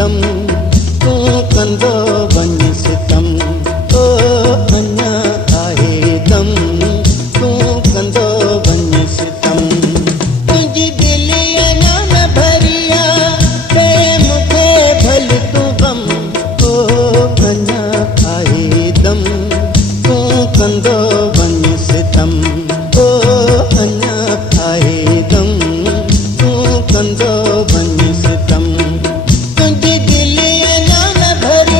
दम तू कंदो वञ सितम ओ अञा आहे दम तू कंदो वञ सितम तुंहिंजी दिलि अञा न भरी आहे मूंखे भल तूं गम ओ अञा आहे दम तू कंदो वञ सितम ओ अञा आहे दम तू कंदो वञ सितम तुंहिंजी दिलि अञा न भरी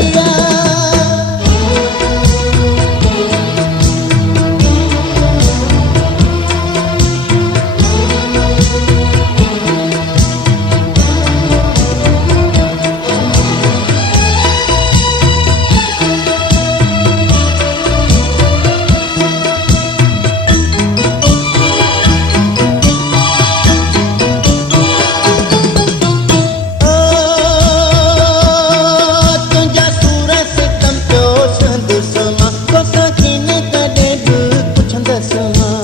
तुंहिंजा सूर सितम पियो संदसि मां तोसां किन कॾहिं बि पुछंदसि मां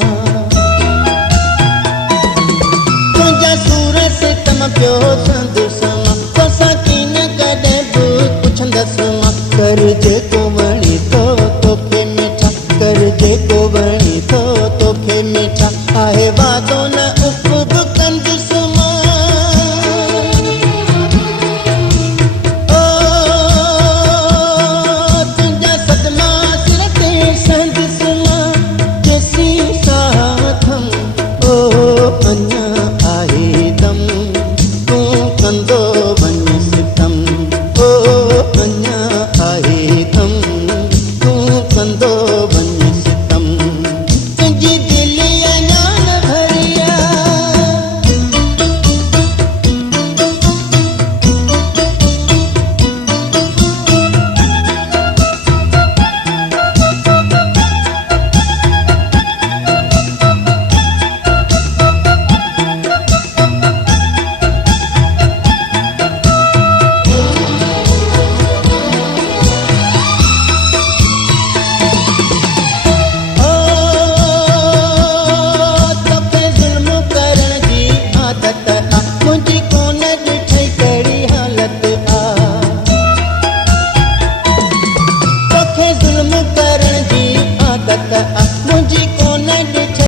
तुंहिंजा सूर सितम पियो संदसि मां तोसां किन कॾहिं बि पुछंदसि मां कर जेको वणे थो तोखे मिठा कर जेको वणे थो तोखे मिठा आहे वादो न उफ बि कंदुसि मां ओ तुंहिंजा सदमा सिर ते संदसि मां जेसी साथम ओ अञा आहे दम तूं कंदो वञ